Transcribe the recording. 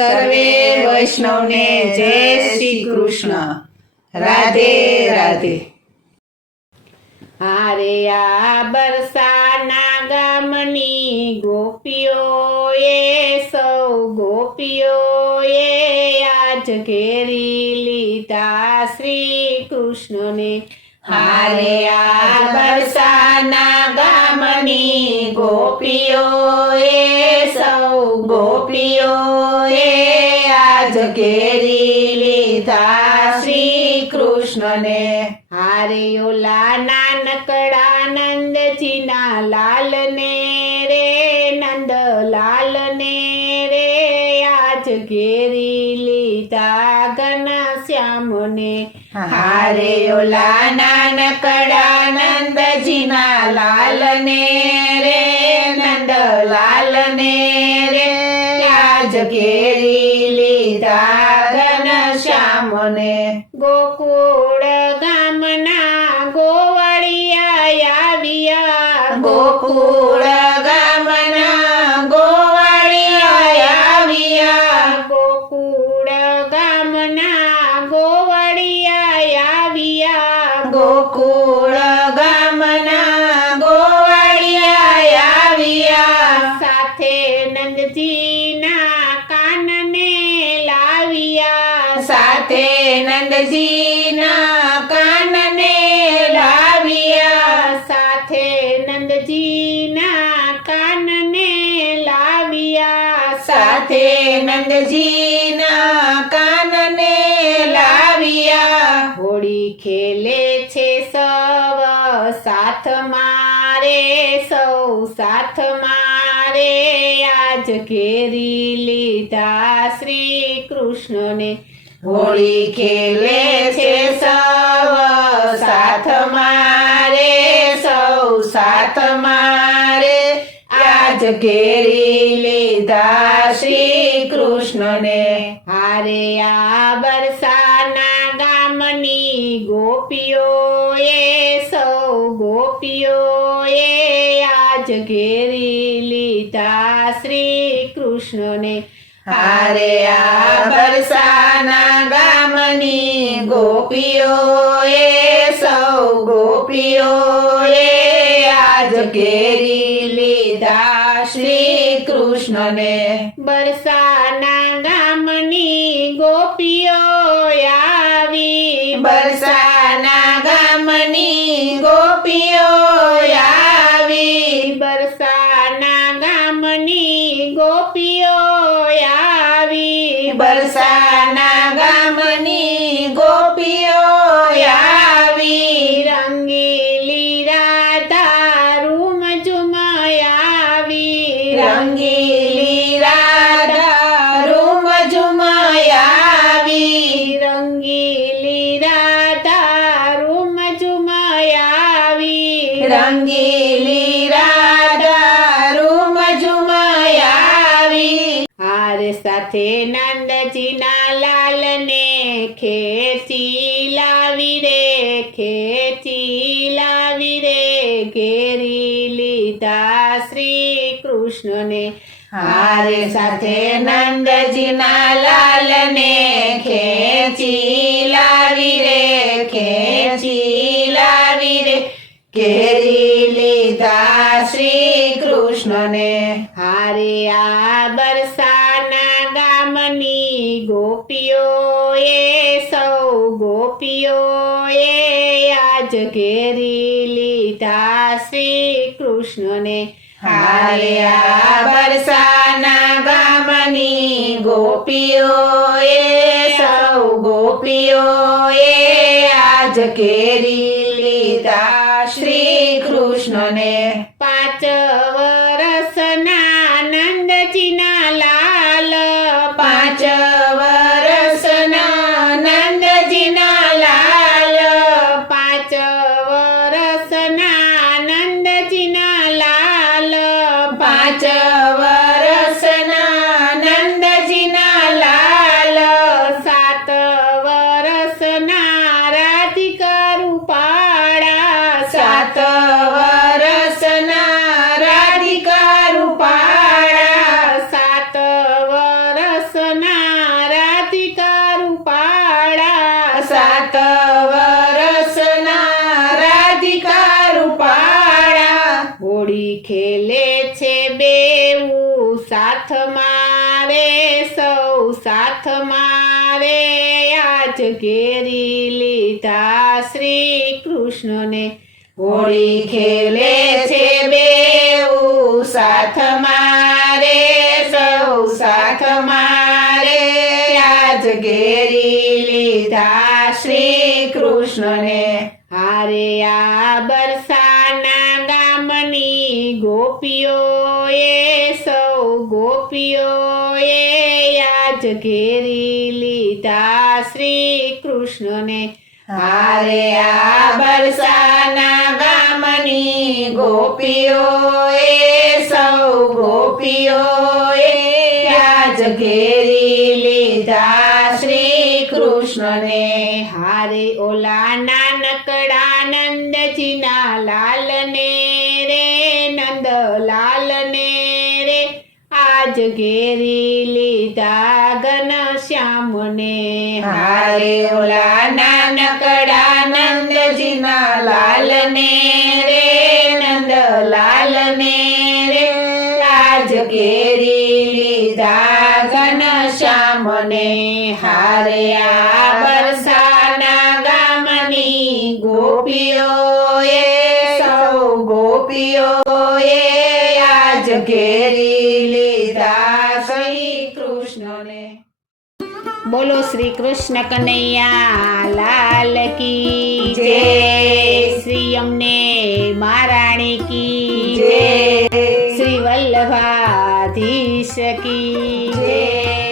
સર્વે વૈષ્ણવને જય શ્રી કૃષ્ણ. રાધે રાધે. હારે આ બરસાના ગામની ગોપીઓએ સૌ ગોપીઓએ આજ ઘેરી લીધા શ્રી કૃષ્ણને. હારે આ બરસાના ગામની ગોપીઓએ સૌ ગોપીઓએ આજ ઘેરી લીધા શ્રી કૃષ્ણને. હારે ઓલા નાનકડા નંદજીના લાલને રે નંદલાલને રે આજ ઘેરી લીધા ઘનશ્યામને. હારે ઓલા નાનકડા નંદજીના લાલને રે નંદલાલને રે આજ ઘેરી લીધા ઘનશ્યામને. ગોકુળ ગામના ગોવાળિયા આવ્યા. ગોકુળ ગામના ગોવાળિયા આવ્યા. ગોકુળ ગામના ગોવાળિયા આવ્યા. ગોકુળ ગામના ગોવાળિયા આવ્યા. સાથે નંદજીના કાનને લાવ્યા. સાથે નંદજીના કાનને લાવ્યા. સાથે નંદજીના કાનને લાવ્યા. સાથે નંદજીના કાનને લાવ્યા. હોળી ખેલે છે સૌ સાથ મારે સૌ સાથ મારે આજ ઘેરી લીધા શ્રી કૃષ્ણને. હોળી ખેલે છે સૌ સાથ મારે સૌ સાથ મારે આજ ઘેરી લીધા શ્રી કૃષ્ણને. હારે આ બરસાના ગામની ગોપીઓએ સૌ ગોપીઓએ આજ ઘેરી લીધા શ્રી કૃષ્ણને. હારે આ બરસાના ગામની ગોપીઓએ સૌ ગોપીઓએ આજ ઘેરી લીધા શ્રી કૃષ્ણને. બરસાના ગામની ગોપીઓ આવી. બરસાના ગામની ગોપીઓ આવી. બરસાના ગામની ગોપીઓ આવી. બરસાના ગામની ગોપીઓ આવી. રંગીલી રાધા રૂમ આવી. રંગીલી રાધા રૂમ આવી. રંગીલી રાધા રૂમ આવી. રંગીલી રાધા રૂમ આવી. હારે સાથે નંદજીના લાલને ખેંચી લાવી રે ખેંચી લાવી રે ઘેરી લીધા શ્રી કૃષ્ણને. હારે સાથે નંદજીના લાલને ખેંચી લાવી રે ખેંચી લાવી રે ઘેરી લીધા શ્રી કૃષ્ણને. હારે આ બરસાના ગામની ગોપીઓએ સૌ ગોપીઓએ આજ ઘેરી લીધા શ્રી કૃષ્ણને. હારે આ બરસાના ગામની ગોપીઓએ સૌ ગોપીઓએ આજ ઘેરી લીધા શ્રી કૃષ્ણને. 5 વર્ષના નંદજીના લાલ. 5 વર્ષના નંદજીના લાલ. 5 વર્ષના નંદજીના લાલ. 5 વર્ષના નંદજીના લાલ. 7 વર્ષના રાધિકા રૂપાળા. 7 વર્ષના રાધિકા મારે આજ ઘેરી લીધા શ્રી કૃષ્ણને. હોળી ખેલે છે બેઉ સાથ મારે, સૌ સાથ મારે આજ ઘેરી લીધા શ્રી કૃષ્ણને. હારે આ બરસાના ગામની ગોપીઓએ સૌ ગોપીઓએ આજ ઘેરી લીધા શ્રી કૃષ્ણને. હારે આ બરસાના ગામની ગોપીઓએ સૌ ગોપીઓએ આજ ઘેરી લીધા શ્રી કૃષ્ણને. હારે ઓલા નાનકડા નંદજીના લાલને રે, નંદલાલને રે આજ ઘેરી લીધા ઘનશ્યામને. હારે ઓલા નાનકડા નંદજીના લાલને રે, નંદલાલને રે આજ ઘેરી લીધા ઘનશ્યામને. હારે આ બરસાના ગામની ગોપીઓએ સૌ ગોપીઓએ આજ ઘેરી લીધા શ્રી કૃષ્ણને. બોલો શ્રી કૃષ્ણ કનૈયા લાલ કી જય. જય. શ્રી અમને મહારાણી કી જય. જય. શ્રી વલ્લભાધીશ કી જય. જય.